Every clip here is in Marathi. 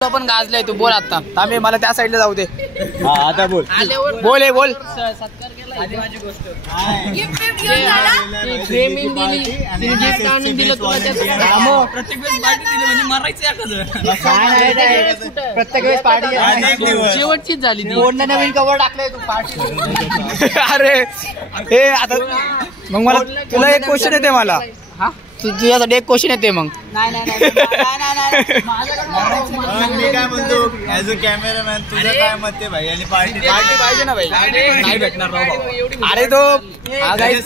पण गाजलाय तू बोल आता थांबे मला त्या साईडला जाऊ दे. हा आता बोल बोल हे बोल. सत्कार केला आधी माझी गोष्ट गिफ्ट घेऊन झाला फ्रेमिंग दिली आणि गिफ्ट आणून दिलं तुला त्याचं प्रत्येक वेळेस पार्टी दिली म्हणजे मारायचं एखादं प्रत्येक वेळेस पार्टी शेवटचीच झाली ती. कोणला नवीन कवर टाकलंय तू पार्टी. अरे हे आता मग मला तुला एक क्वेश्चन येते मला. हा तुझ्यासाठी एक क्वेश्चन येते मग. मी काय म्हणतो ऍज अ कॅमेरामॅन तुझं काय मत आहे भाई आणि पार्टी पाहिजे ना भाई. नाही भेटणार राव. अरे तो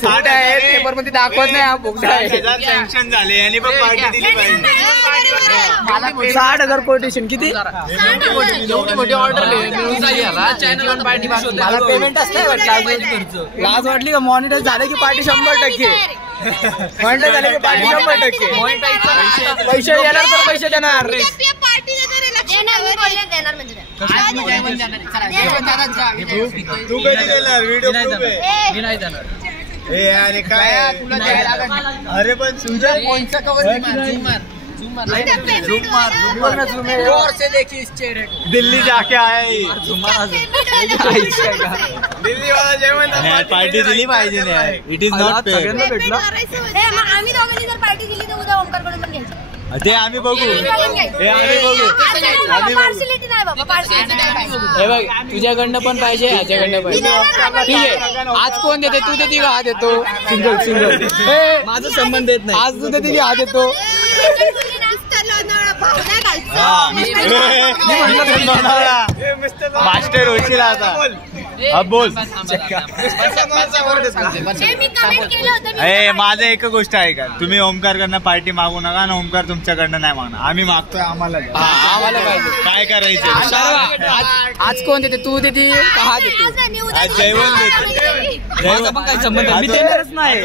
साठ आहे पेपर मध्ये दाखवत नाही. हा बोगदा आहे. सँक्शन झाले यांनी पण पार्टी दिली पाहिजे. 60,000 कोटेशन किती एवढी मोठी ऑर्डर मिळून झाली याला चॅनल पार्टी मला पेमेंट असते. लाज वाटली का मॉनिटर झालं की पार्टी 100%. मॉनिटर झाले की पार्टी 100%. पैसे येणार तर पैसे देणार. तू कधी देणार व्हिडिओ मी नाही जाणार. अरे काय अरे पण तुझ्या दिल्ली जाके आए दिल्ली वाला जेवण पार्टी दिली पाहिजे ना. It is not fair. आम्ही दोघांनी जर पार्टी दिली तर उद्या ओमकार कडून पण घ्यायची. ते आम्ही बघू पार्सलिटी नाही बाबा पार्सलिटी नाही. हे बघ तुझ्याकडनं पण पाहिजे ह्याच्याकडनं पाहिजे. ठीक आहे आज कोण देते तू देते का हा देतो. सिंगल माझा संबंध येत नाही. आज तू देते की हा देतो. मास्टर होशील आता. अब बोल. माझं एक गोष्ट आहे का तुम्ही ओमकारकडनं पार्टी मागू नका आणि ओमकार तुमच्याकडनं नाही मागणार. आम्ही मागतोय आम्हाला पाहिजे. काय करायचं. आज कोण देते तू देते का हा देतो. आज जेवण देते. माझा पण काही संबंध मी देणारच नाही.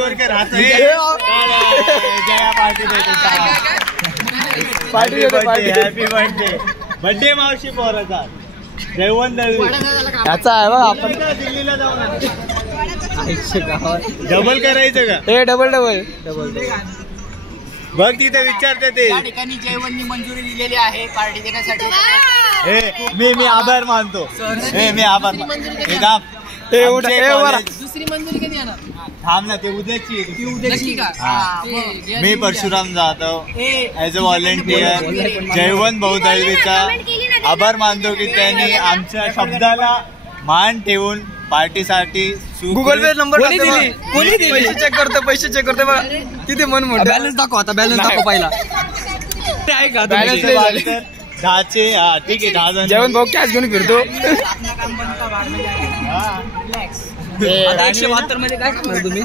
Party happy birthday. बर्थडे मावशी पोराचा जेवण याचा आहे बघ आपण दिल्लीला जाऊ ना. डबल करायचं का. हे डबल बघ तिथे विचारते ते. या ठिकाणी जेवणनी मंजुरी दिलेली आहे पार्टी देण्यासाठी. मी आभार मानतो. मी आभार मानतो. दुसरी मंजुरी कधी येणार. थांब ना ते उद्याची नक्की का. मी Parshuram Jadhav as a volunteer Jaywant Bhau दळवीचा आभार मानतो की त्यांनी आमच्या शब्दाला मान ठेवून पार्टीसाठी गुगल पे नंबर कोणी दिली. पैसे चेक करतो बघा तिथे मन मोठं. बॅलन्स दाखव आता. बॅलन्स दाखव पहिला. आहे का बॅलन्स 10चे. हा ठीक आहे 10 जण. जेवण भाऊ कॅश घेऊन फिरतो. 172 मध्ये काय करणार तुम्ही.